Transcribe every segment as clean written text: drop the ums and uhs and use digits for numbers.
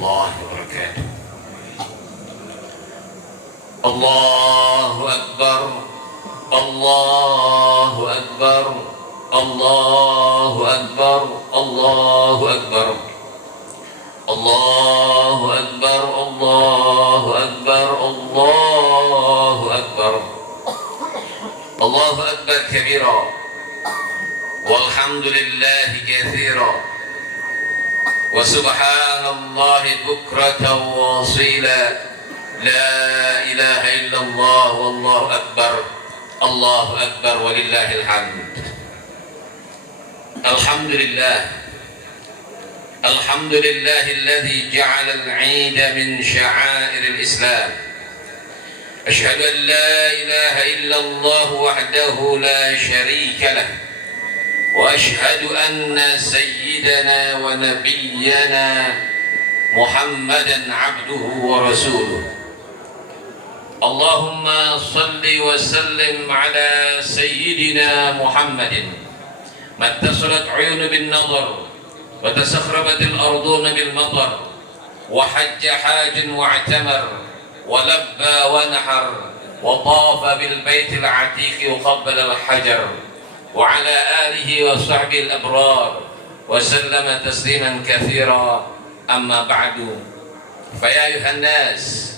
الله وبركاته. الله أكبر الله أكبر الله أكبر الله أكبر الله أكبر الله أكبر الله أكبر الله أكبر كبيرا والحمد لله كثيرا وسبحان الله بكرة وأصيلا لا إله إلا الله والله أكبر الله أكبر ولله الحمد. الحمد لله الحمد لله الذي جعل العيد من شعائر الإسلام. أشهد أن لا إله إلا الله وحده لا شريك له وأشهد أن سيدنا ونبينا محمدا عبده ورسوله. اللهم صل وسلم على سيدنا محمد ما اتصلت عيون بالنظر وتسخربت الأرضون بالمطر وحج حاج واعتمر ولبى ونحر وطاف بالبيت العتيق وقبل الحجر وعلى آله وصحبه الأبرار وسلم تسليما كثيرا. أما بعد فيا أيها الناس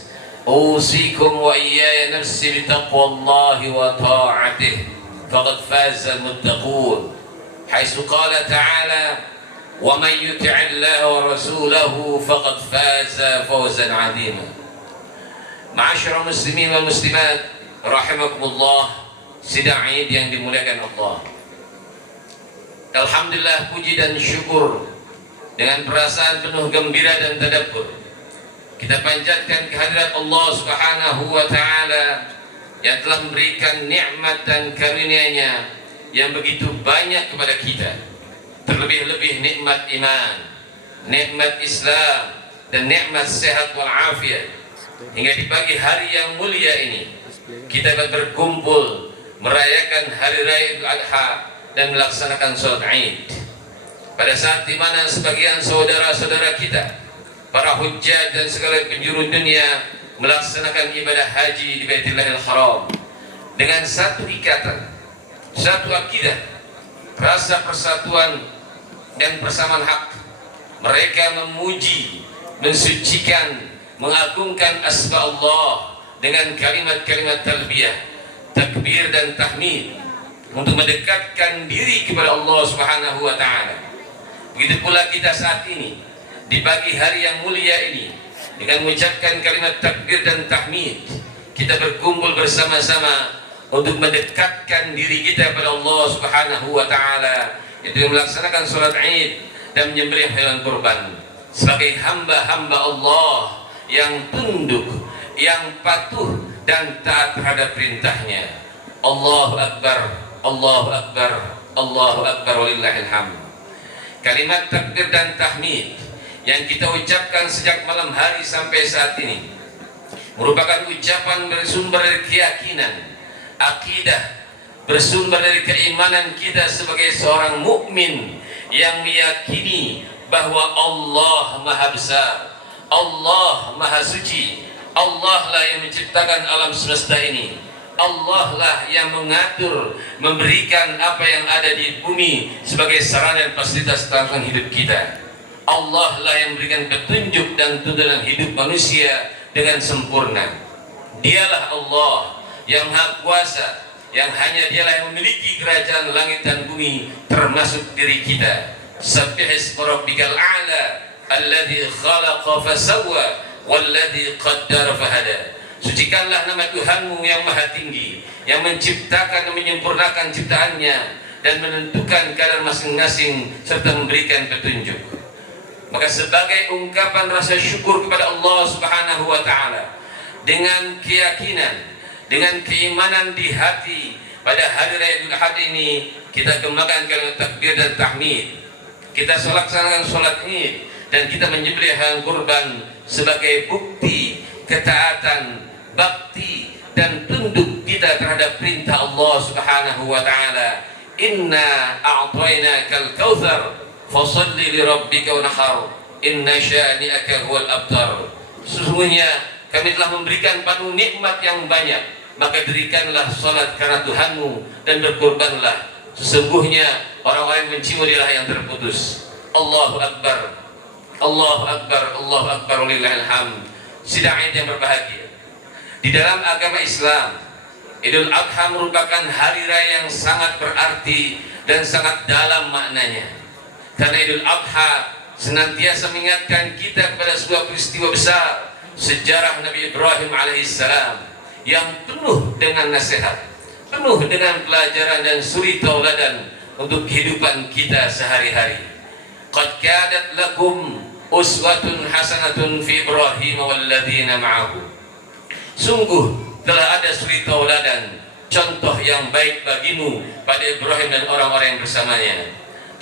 أوصيكم وإياي نفسي بتقوى الله وطاعته فقد فاز المتقون، حيث قال تعالى: ومن يطع الله ورسوله فقد فاز فوزا عظيما. Ma'asyiral muslimin wal muslimat rahimakumullah, sidang Id yang dimuliakan Allah. Alhamdulillah, puji dan syukur dengan perasaan penuh gembira dan tadabbur kita panjatkan kehadirat Allah Subhanahu wa taala yang telah memberikan nikmat dan karunia-Nya yang begitu banyak kepada kita. Terlebih-lebih nikmat iman, nikmat Islam, dan nikmat sehat wal afiat. Hingga di pagi hari yang mulia ini kita dapat berkumpul merayakan hari raya Idul Adha dan melaksanakan sholat Id. Pada saat di mana sebagian saudara-saudara kita, para hujjaj dan segala penjuru dunia melaksanakan ibadah haji di Baitillahil Haram dengan satu ikatan, satu akidah, rasa persatuan dan persamaan hak. Mereka memuji, mensucikan, mengagungkan asma Allah dengan kalimat-kalimat talbiyah, takbir dan tahmid untuk mendekatkan diri kepada Allah Subhanahu wa taala. Begitu pula kita saat ini di pagi hari yang mulia ini dengan mengucapkan kalimat takbir dan tahmid, kita berkumpul bersama-sama untuk mendekatkan diri kita kepada Allah Subhanahu wa taala, yaitu melaksanakan salat Id dan menyembelih hewan kurban sebagai hamba-hamba Allah yang tunduk, yang patuh dan taat terhadap perintahnya. Allahu Akbar, Allahu Akbar, Allahu Akbar walillahil hamd. Kalimat takbir dan tahmid yang kita ucapkan sejak malam hari sampai saat ini merupakan ucapan bersumber dari keyakinan, akidah, bersumber dari keimanan kita sebagai seorang mukmin yang meyakini bahwa Allah Maha Besar, Allah Maha Suci, Allah lah yang menciptakan alam semesta ini, Allah lah yang mengatur, memberikan apa yang ada di bumi sebagai sarana dan fasilitas tanggungan hidup kita. Allah lah yang memberikan petunjuk dan tuntunan hidup manusia dengan sempurna. Dialah Allah yang Maha Kuasa, yang hanya Dialah yang memiliki kerajaan langit dan bumi, termasuk diri kita. Sabbihisma rabbikal a'la alladzi khalaqa fasawwa walladzi qaddara fahada. Sucikanlah nama Tuhanmu yang maha tinggi, yang menciptakan dan menyempurnakan ciptaannya dan menentukan kadar masing-masing serta memberikan petunjuk. Maka sebagai ungkapan rasa syukur kepada Allah Subhanahu wa taala, dengan keyakinan, dengan keimanan di hati pada hari raya Idul Adha ini, kita kembangkan kalimat takbir dan tahmid. Kita laksanakan salat Id dan kita menyembelih hewan kurban sebagai bukti ketaatan, bakti dan tunduk kita terhadap perintah Allah Subhanahu wa taala. Inna a'tainakal kautsar fasholli li rabbika wanhar inna syani'aka huwal abtar. Sesungguhnya kami telah memberikan padamu nikmat yang banyak, maka dirikanlah salat karena Tuhanmu dan berkorbanlah. Sesungguhnya orang-orang yang mencium dialah yang terputus. Allahu Akbar, Allahu Akbar, Allahu Akbar, walillahil hamd. Sidang yang berbahagia, di dalam agama Islam, Idul Adha merupakan hari raya yang sangat berarti dan sangat dalam maknanya. Karena Idul Adha senantiasa mengingatkan kita kepada sebuah peristiwa besar sejarah Nabi Ibrahim alaihissalam yang penuh dengan nasihat, penuh dengan pelajaran dan suri tauladan untuk kehidupan kita sehari-hari. Qad kanat lakum uswatun hasanatun fi Ibrahim walladzina ma'ahu. Sungguh telah ada suri tauladan, contoh yang baik bagimu pada Ibrahim dan orang-orang yang bersamanya.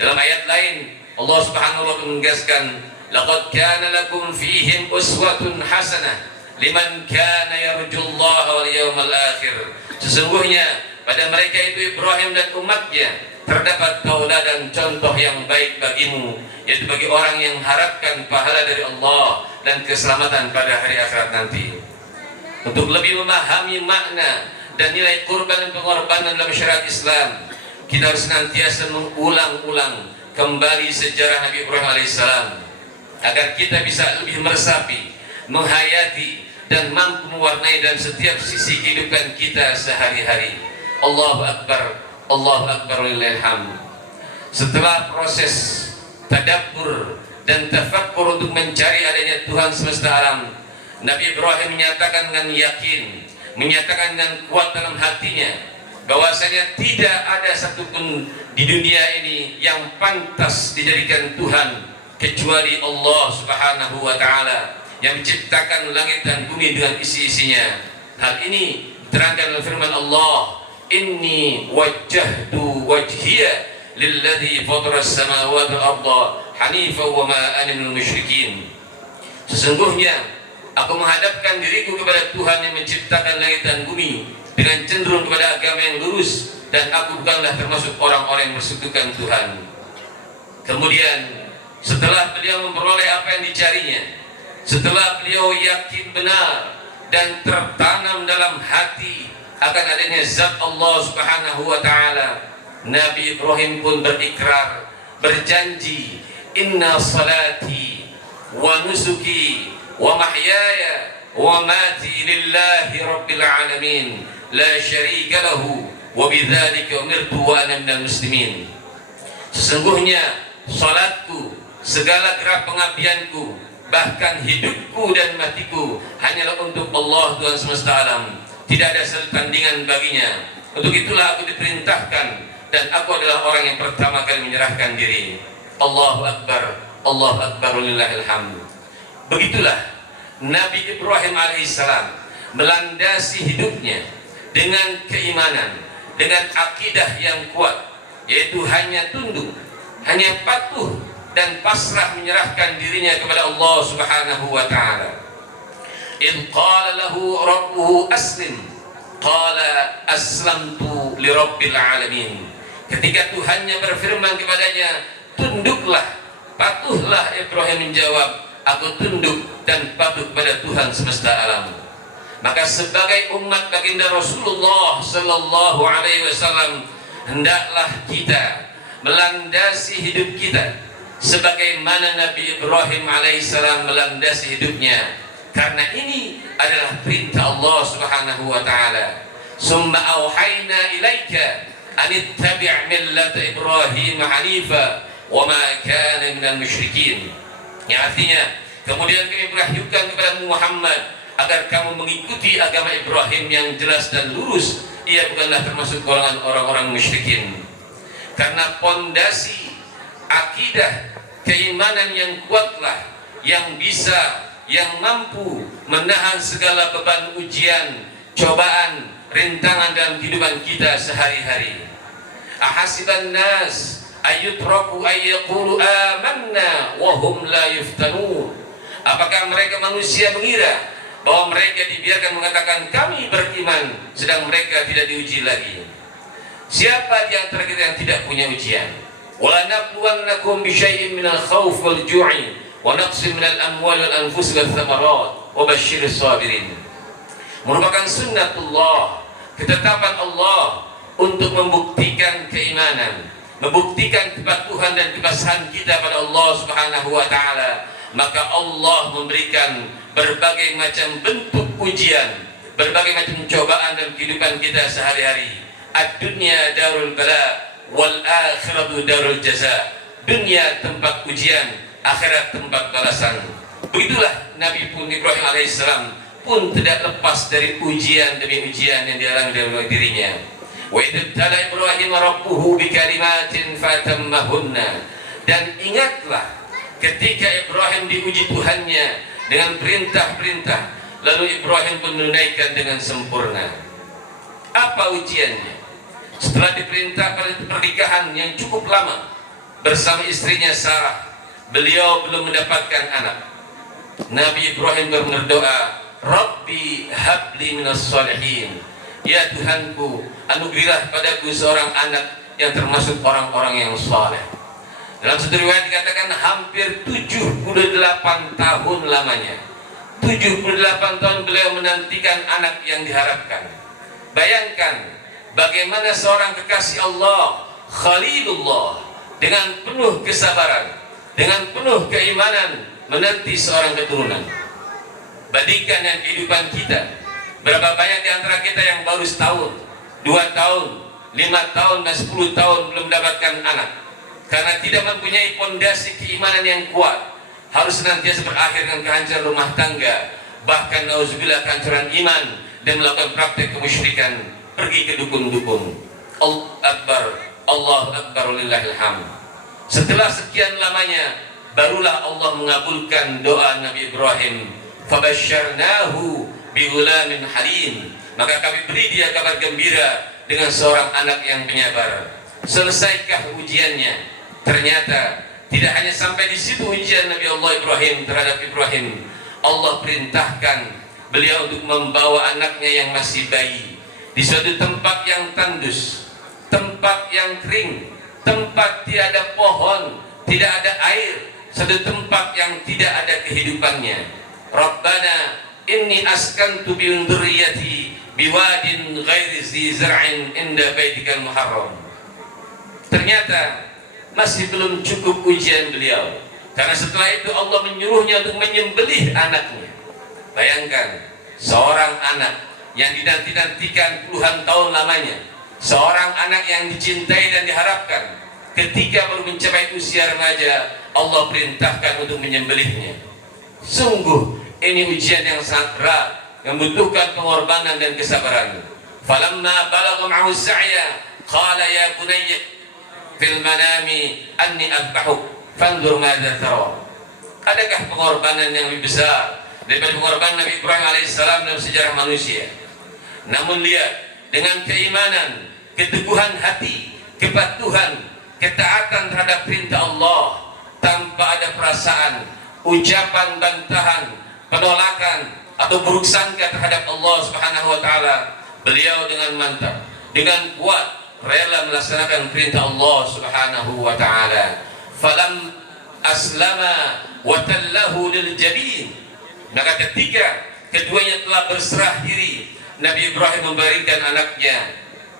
Dalam ayat lain Allah Subhanahu wa taala menegaskan, laqad kana lakum fihim uswatun hasanah liman kana yarjullaha wal yawmal akhir. Sesungguhnya pada mereka itu Ibrahim dan umatnya terdapat tauladan contoh yang baik bagimu, yaitu bagi orang yang harapkan pahala dari Allah dan keselamatan pada hari akhirat nanti. Untuk lebih memahami makna dan nilai kurban dan pengorbanan dalam syariat Islam, kita harus senantiasa mengulang-ulang kembali sejarah Nabi Ibrahim alaihissalam agar kita bisa lebih meresapi, menghayati dan mampu mewarnai dalam setiap sisi kehidupan kita sehari-hari. Allahu Akbar, Allahu Akbar, walillahil hamd. Setelah proses tadabbur dan tafakkur untuk mencari adanya Tuhan semesta alam, Nabi Ibrahim menyatakan dengan yakin, menyatakan dengan kuat dalam hatinya bahwasanya tidak ada satupun di dunia ini yang pantas dijadikan Tuhan kecuali Allah Subhanahu wa taala yang menciptakan langit dan bumi dengan isi-isinya. Hal ini diterangkan dalam firman Allah, inni wajjahtu wajhiya lilladzi fatara as-samawati wal arda hanifan wa ma ana minal musyrikin. Sesungguhnya aku menghadapkan diriku kepada Tuhan yang menciptakan langit dan bumi dengan cenderung kepada agama yang lurus, dan aku bukanlah termasuk orang-orang yang bersekutukan Tuhan. Kemudian setelah beliau memperoleh apa yang dicarinya, setelah beliau yakin benar dan tertanam dalam hati akan adanya zat Allah Subhanahu wa taala, Nabi Ibrahim pun berikrar, berjanji, inna salati wa nusuki wa mahyaya wa mati lillahi rabbil alamin la syarika lahu wa bidzalika umirtu wa ana minal muslimin. Sesungguhnya salatku, segala gerak pengabdianku, bahkan hidupku dan matiku hanyalah untuk Allah Tuhan semesta alam. Tidak ada tandingan baginya. Untuk itulah aku diperintahkan dan aku adalah orang yang pertama kali menyerahkan diri. Allahu Akbar, Allahu Akbar, walillahil hamd. Begitulah Nabi Ibrahim alaihissalam melandasi hidupnya dengan keimanan, dengan akidah yang kuat, yaitu hanya tunduk, hanya patuh dan pasrah menyerahkan dirinya kepada Allah Subhanahu wa taala. In qala lahu rabbuhu aslim, qala aslamtu li rabbil alamin. Ketika Tuhannya berfirman kepadanya, tunduklah, patuhlah, Ibrahim menjawab, aku tunduk dan patuh kepada Tuhan semesta alam. Maka sebagai umat baginda Rasulullah sallallahu alaihi wasallam, hendaklah kita melandasi hidup kita sebagaimana Nabi Ibrahim alaihissalam melandasi hidupnya. Karena ini adalah perintah Allah Subhanahu wa taala. Summa auhayna ilaika an ittabi' millata Ibrahim hanifa wa ma kana minal musyrikin. Yang artinya, kemudian kami wahyukan kepada Muhammad agar kamu mengikuti agama Ibrahim yang jelas dan lurus. Ia bukanlah termasuk golongan orang-orang musyrikin. Karena pondasi akidah keimanan yang kuatlah yang bisa, yang mampu menahan segala beban ujian, cobaan, rintangan dalam kehidupan kita sehari-hari. Ahasiban nas ayyutraku ayyaqulu amanna wa hum la yuftanun. Apakah mereka manusia mengira bahwa mereka dibiarkan mengatakan kami beriman sedang mereka tidak diuji lagi? Siapa di antara kita yang tidak punya ujian? Wala nabluwannakum bisyai'in minal khauf wal ju'i wa naqsin minal amwali wal anfusi wath thamarat wa basyiris sabirin. Merupakan sunnatullah, ketetapan Allah untuk membuktikan keimanan, membuktikan kepatuhan dan kepasahan kita pada Allah Subhanahu wa taala. Maka Allah memberikan berbagai macam bentuk ujian, berbagai macam cobaan dalam kehidupan kita sehari-hari. Ad-dunya darul bala wal akhiratu darul jaza. Dunia tempat ujian, akhirat tempat balasan. Begitulah Nabi pun Ibrahim alaihissalam pun tidak lepas dari ujian demi ujian yang dialami dalam dirinya. Wa idh tala Ibrahim rabbuhu bikalimatin fatammahunna. Dan ingatlah ketika Ibrahim diuji Tuhannya dengan perintah-perintah, lalu Ibrahim pun menunaikan dengan sempurna. Apa ujiannya? Setelah diperintah pernikahan yang cukup lama bersama istrinya Sarah, beliau belum mendapatkan anak. Nabi Ibrahim berdoa, Rabbi habli minas salihin. Ya Tuhanku, anugerahilah padaku seorang anak yang termasuk orang-orang yang saleh. Dalam satu riwayat dikatakan hampir 78 tahun lamanya. 78 tahun beliau menantikan anak yang diharapkan. Bayangkan bagaimana seorang kekasih Allah, Khalilullah, dengan penuh kesabaran, dengan penuh keimanan menanti seorang keturunan. Bandingkan dengan kehidupan kita. Berapa banyak di antara kita yang baru setahun, 2 tahun, 5 tahun, dan 10 tahun belum mendapatkan anak. Karena tidak mempunyai fondasi keimanan yang kuat, harus senantiasa berakhir dengan kehancuran rumah tangga, bahkan nauzubillah kehancuran iman, dan melakukan praktek kemusyrikan, pergi ke dukun-dukun. Allahu Akbar, Allahu Akbar, lillahil hamd. Setelah sekian lamanya, barulah Allah mengabulkan doa Nabi Ibrahim. Fabasyarnahu bighulamin halim. Maka kami beri dia kabar gembira dengan seorang anak yang penyabar. Selesaikah ujiannya? Ternyata tidak hanya sampai di situ ujian Nabi Allah Ibrahim terhadap Ibrahim. Allah perintahkan beliau untuk membawa anaknya yang masih bayi di suatu tempat yang tandus, tempat yang kering, tempat tiada pohon, tidak ada air, satu tempat yang tidak ada kehidupannya. Rabbana inni askantu bi dzurriyyati biwadin ghairi zi zar'in inda baitikal muharram. Ternyata masih belum cukup ujian beliau, karena setelah itu Allah menyuruhnya untuk menyembelih anaknya. Bayangkan seorang anak yang dinanti-nantikan puluhan tahun lamanya, seorang anak yang dicintai dan diharapkan, ketika baru mencapai usia remaja Allah perintahkan untuk menyembelihnya. Sungguh ini ujian yang sangat berat, membutuhkan pengorbanan dan kesabaran. Falamma balagha ma'ahu sa'ya qala ya bunayya fil manami anni adbahuk fanzur madza tara. Adakah pengorbanan yang lebih besar daripada pengorbanan Nabi Ibrahim alaihissalam dalam sejarah manusia? Namun lihat, dengan keimanan, keteguhan hati, kepatuhan, ketaatan terhadap perintah Allah, tanpa ada perasaan, ucapan bantahan, penolakan atau buruk sangka terhadap Allah Subhanahu wa taala, beliau dengan mantap, dengan kuat rela melaksanakan perintah Allah Subhanahu wa taala. Falam aslama wa tallahu lil jabin. Maka ketika keduanya telah berserah diri, Nabi Ibrahim memberikan anaknya.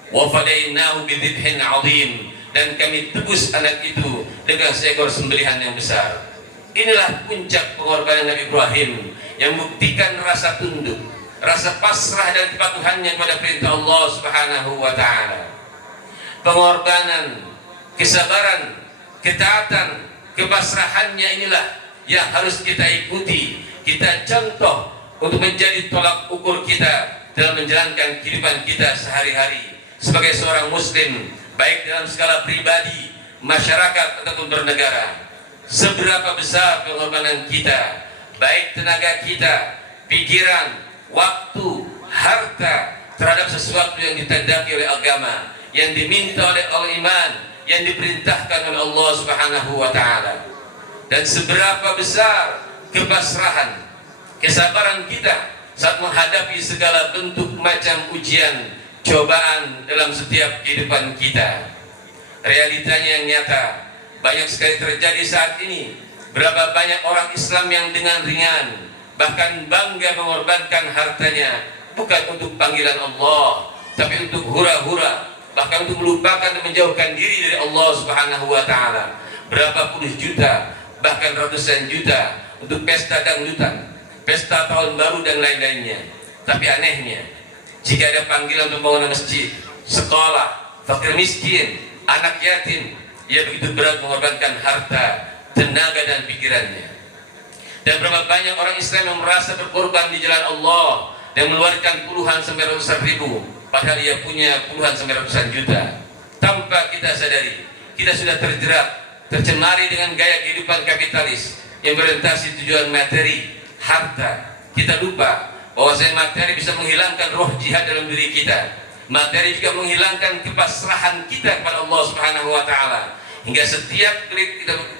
Wa fadainahu bidzibhin 'adzim, dan kami tebus anak itu dengan seekor sembelihan yang besar. Inilah puncak pengorbanan Nabi Ibrahim yang membuktikan rasa tunduk, rasa pasrah dan kepatuhannya kepada perintah Allah Subhanahu wa taala. Pengorbanan, kesabaran, ketaatan, kepasrahannya inilah yang harus kita ikuti, kita contoh untuk menjadi tolak ukur kita dalam menjalankan kehidupan kita sehari-hari sebagai seorang muslim, baik dalam skala pribadi, masyarakat ataupun bernegara. Seberapa besar pengorbanan kita, baik tenaga kita, pikiran, waktu, harta terhadap sesuatu yang ditandai oleh agama, yang diminta oleh iman, yang diperintahkan oleh Allah Subhanahu wa taala. Dan seberapa besar kepasrahan, kesabaran kita saat menghadapi segala bentuk macam ujian, cobaan dalam setiap kehidupan kita. Realitanya yang nyata banyak sekali terjadi saat ini. Berapa banyak orang Islam yang dengan ringan, bahkan bangga mengorbankan hartanya, bukan untuk panggilan Allah, tapi untuk hura-hura, bahkan untuk melupakan dan menjauhkan diri dari Allah Subhanahu wa Ta'ala. Berapa puluh juta, bahkan ratusan juta untuk pesta dangdutan, pesta tahun baru dan lain-lainnya. Tapi anehnya, jika ada panggilan untuk membangun masjid, sekolah, fakir miskin, anak yatim, ia begitu berat mengorbankan harta, tenaga dan pikirannya. Dan berapa banyak orang Islam yang merasa berkorban di jalan Allah dan mengeluarkan puluhan sampai ratusan ribu, padahal ia punya puluhan sampai ratusan juta. Tanpa kita sadari, kita sudah terjerat, tercemari dengan gaya kehidupan kapitalis yang berorientasi tujuan materi, harta. Kita lupa bahwa materi bisa menghilangkan roh jihad dalam diri kita. Materi juga menghilangkan kepasrahan kita kepada Allah Subhanahu wa Ta'ala. Hingga setiap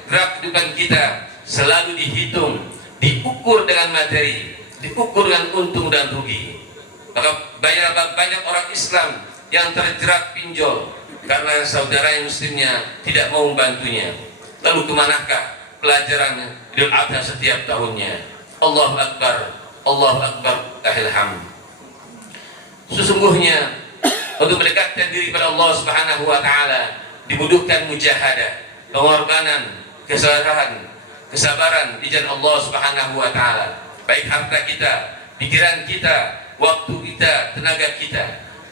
gerak kehidupan kita selalu dihitung, diukur dengan materi, diukur dengan untung dan rugi. Maka banyak orang Islam yang terjerat pinjol karena saudara yang muslimnya tidak mau membantunya. Lalu kemanakah pelajaran Idul Adha setiap tahunnya? Allahu Akbar, Allahu Akbar, Ilham. Sesungguhnya untuk mendekatkan diri pada Allah Subhanahu wa Ta'ala dibutuhkan mujahadah, pengorbanan, kesabaran di jalan Allah Subhanahu wa Ta'ala. Baik harta kita, pikiran kita, waktu kita, tenaga kita,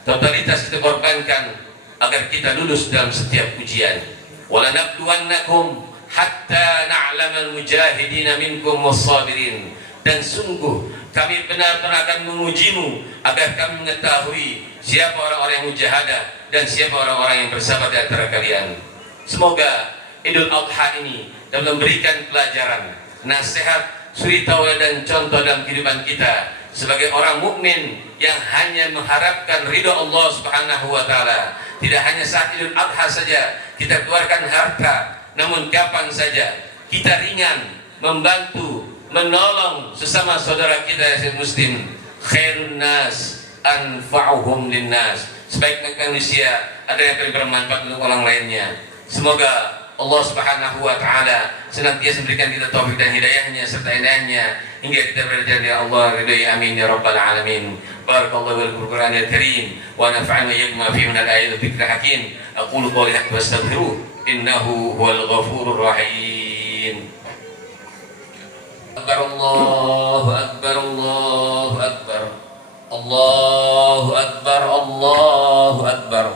totalitas kita korbankan agar kita lulus dalam setiap ujian. Wala nabluwannakum hatta na'lamal mujahidina minkum was-sabirin. Dan sungguh kami benar-benar akan mengujimu agar kami mengetahui siapa orang-orang yang mujahadah dan siapa orang-orang yang bersabar di antara kalian. Semoga Idul Adha ini dapat memberikan pelajaran, nasihat, suri tauladan dan contoh dalam kehidupan kita sebagai orang mukmin yang hanya mengharapkan ridha Allah Subhanahu wa Ta'ala. Tidak hanya saat Idul Adha saja kita keluarkan harta, namun kapan saja kita ringan membantu, menolong sesama saudara kita yang muslim. Khairun nas anfa'uhum linnas. Sebaik-baik manusia ada yang paling bermanfaat untuk orang lainnya. Semoga Allah Subhanahu wa Ta'ala senantiasa memberikan kita taufik dan hidayahnya serta hidayahnya hingga kita berada di Allah ridai. Amin ya rabbal alamin. Barakallahu wal Qur'anil karim wa nafa'ana iyyakum fi min al-ayati wa dhikril hakim. Aqulu qawli hadza wa astaghfiruh innahu huwal ghafurur rahim. Akbar, Allahu Akbar, Allahu Akbar, Allahu Akbar, Allahu Akbar,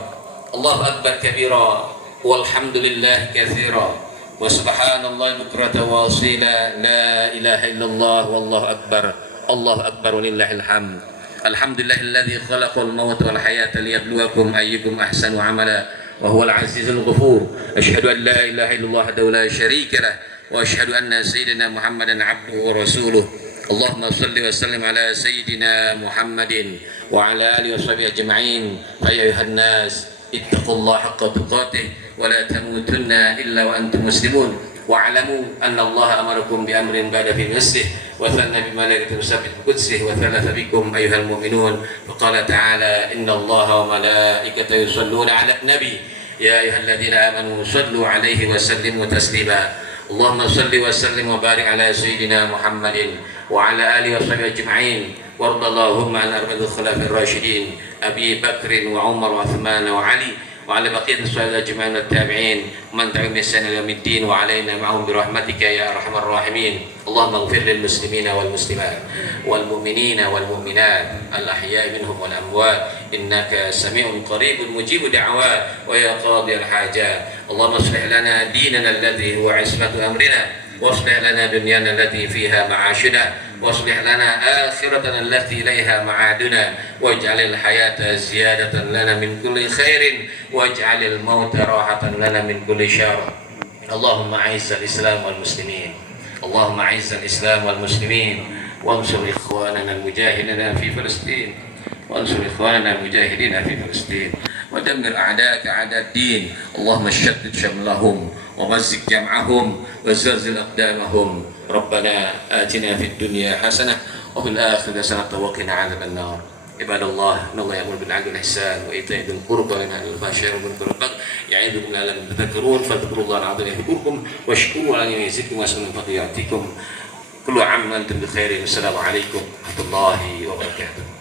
Allahu Akbar kabira, walhamdulillah katsira, wa subhanallahi bukratan wa asila, la ilaha illallah, wallahu akbar, Allahu akbar walillahil hamd. Alhamdulillahilladzi khalaqal mauta wal hayata liyabluwakum ayyukum ahsanu amala wa huwal azizul ghafur. Asyhadu an la ilaha illallah wahdahu la syarika lah wa asyhadu anna sayyidina Muhammadan abduhu wa rasuluh. Allahumma salli wa sallim ala sayyidina Muhammadin wa ala alihi wa sahbihi ajma'in. Ya ayyuhan nas ittaqullaha haqqa tuqatih wa la tamutunna illa wa antum muslimun. Wa'lamu anna Allah amarakum bi amrin ba'da fi nafsihi wa thanna bi malaikatihi musabbit bi qudsihi wa thalatha bikum ayyuhal mu'minun. Fa qala ta'ala inna Allaha wa malaikatahu yusalluna 'alan nabi ya ayyuhalladzina amanu sallu 'alaihi wa sallimu taslima. Allahumma salli wa sallim wa barik ala sayyidina Muhammadin wa ala alihi wa sahbihi ajma'in. Warda Allahumma 'an arba'il khulafa'ir rasyidin Abi Bakr wa Umar wa Uthman wa Ali wa ala baqiyati sahabat ajma'in wat tabi'in man tabi'ahum bi ihsan ila yaumiddin wa alaina ma'ahum bi rahmatika ya arhamar rahimin. Allahumma ighfir lil muslimina wal muslimat wal mu'minina wal mu'minat al ahya'i minhum wal amwat innaka sami'un qaribun mujibud da'awat wa ya qadhiyal hajat. Allahumma aslih lana dinana alladhi huwa 'ismatu amrina واصلح لنا دنيانا التي فيها معاشنا واصلح لنا آخرتنا التي إليها معادنا واجعل الحياة زيادة لنا من كل خير واجعل الموت راحة لنا من كل شر. اللهم أعز الإسلام والمسلمين، اللهم أعز الإسلام والمسلمين وانصر إخواننا المجاهدين في فلسطين وانصر إخواننا المجاهدين في فلسطين ودمر أعداءك أعداء الدين. اللهم شتت شملهم ومزق جمعهم وزلزل أقدامهم. ربنا آتنا في الدنيا حسنة وفي الآخرة حسنة وقنا عذاب النار. Ibadallah, innallaha ya'muru bil 'adli wal ihsan wa ita'i dzil qurba wa yanha 'anil fahsya'i wal munkari wal baghi ya'idukum la'allakum tadhakkarun fadhkurullaha al-'azima yadhkurkum washkuru 'ala ni'amihi yazidkum wa sallu faqiyatikum kullu 'amin wa antum bi khairin. Assalamu alaikum warahmatullahi wabarakatuh.